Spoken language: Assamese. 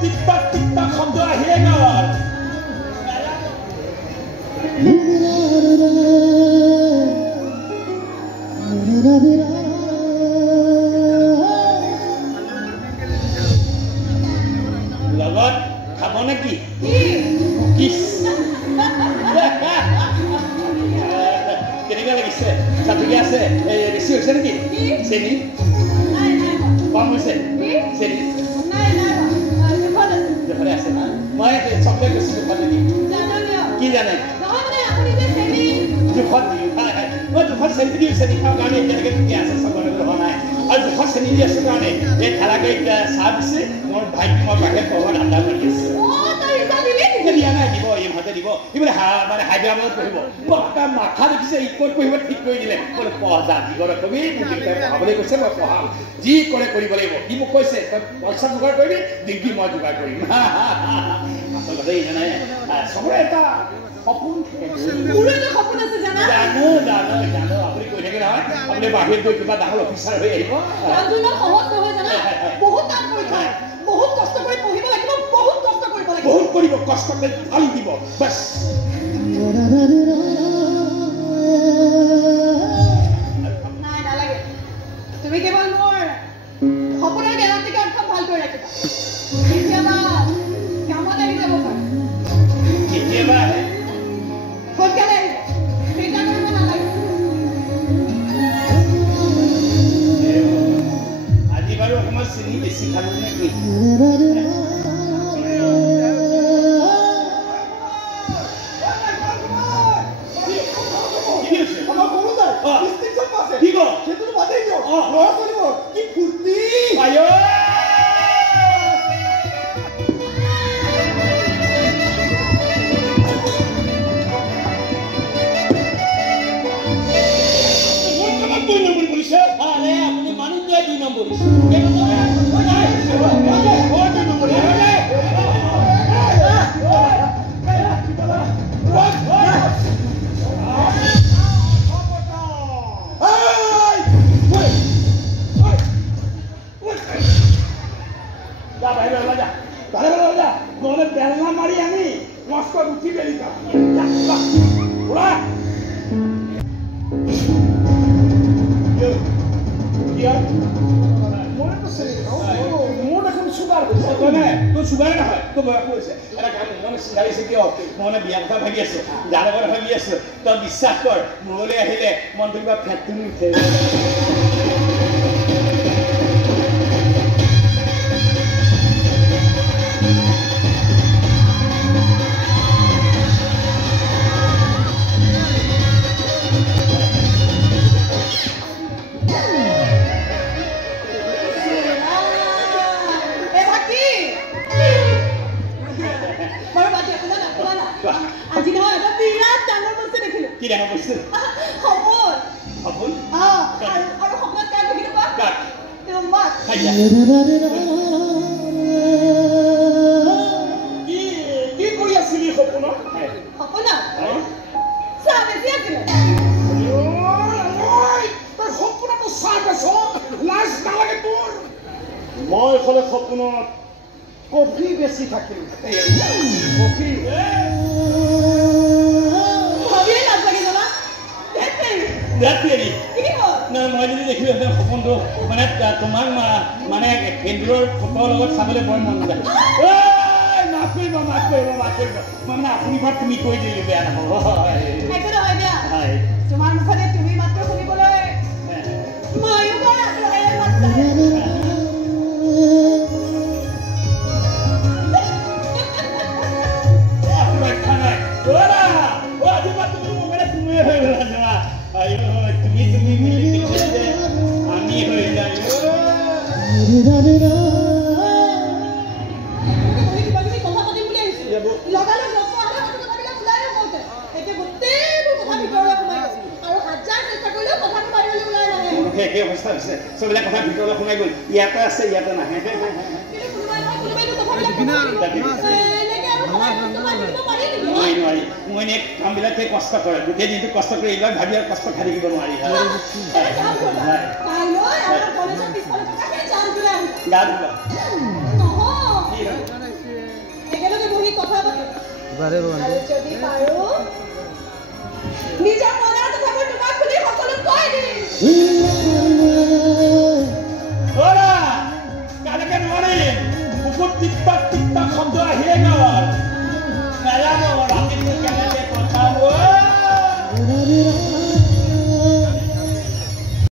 টিকটাক টিকটাক শব্দ আহিলে গাঁৱত লগত খাব নেকি কিছ কেনেকুৱা লাগিছে ঠিকে আছে বেছি হৈছে নেকি চেনি কম হৈছে চেনি জোখতে আছে মই চকলেট বেছি জোখত নেকি কি জানে জোখত দিওঁ মই জোখত চেনি দিওঁ চেনি খাওঁ কাৰণে এতিয়ালৈকে ঠিকে আছে চকলেট হোৱা নাই আৰু জোখত চেনি দি আছোঁ কাৰণে এই ঠেলাকে চাহ দিছে মোৰ ভাইটি মই বাহিৰত পঢ়াৰ ধান্দা কৰি আছে দিয়া নাই দিব ইহঁতে দিব ইবোলে মানে হাইদৰাবাদত পঢ়িব মাথা দেখিছে ইকত পঢ়িব ঠিক কৰি দিলে বোলে পঢ়া যা দিগৰ কবি পঢ়াবলৈ কৈছে মই পঢ়াম যি কৰে কৰিব লাগিব সি মোক কৈছে তই পইচা যোগাৰ কৰিবি ডিগ্ৰী মই যোগাৰ কৰিম আচলতে নাই চবৰে এটা সপোন জানো আপুনি কৈ থাকে নহয় আপুনি বাহিৰত গৈ কিবা ডাঙৰ অফিচাৰ হৈ আহিব বহুত কষ্ট কৰি পঢ়িব লাগিব বহুত কষ্ট কৰিব লাগিব বহুত কৰিব কষ্ট কৰি ফল দিব বাস নাই নালাগে তুমি কেৱল মোৰ সপোনৰ গেৰাণ্টি কাৰ্ডখন ভাল কৰি ৰাখিবা কেতিয়াবা কামত আহি যাব পাৰে কেতিয়াবা আহে সোনকালে আহিব চিন্তা কৰিব নালাগে আজি বাৰু অকণমান চেনি বেছি খালো নেকি বিশ্বাস কৰ মোৰলৈ আহিলে মনটো কিবা ফেঁটটো নুঠে মই হলে সপোনত কফি বেছি থাকিল কফি মই যদি দেখিলো সপোনটো মানে তোমাক মানে কেন্দ্ৰৰ ফটোৰ লগত চাবলৈ বৰ মন যায় মাফ কৰিব মানে আপুনি ভাত তুমি কৈ দিলে বেয়া নহ'ব তোমাৰ মুখতে তুমি মাত্ৰ শুনিবলৈ সববিলাক কথা ভিতৰলৈ সোমাই গ'ল ইয়াতে আছে ইয়াতে নাহে মই এনে কামবিলাকে কষ্ট কৰে গোটেই দিনটো কষ্ট কৰি এইবিলাক ভাবি আৰু কষ্ট খাই থাকিব নোৱাৰি গা ধুবা আৰু যদি পাৰো নিজৰ মনৰ কথাবোৰ তোমাক খুলি সকলো কৈ দিম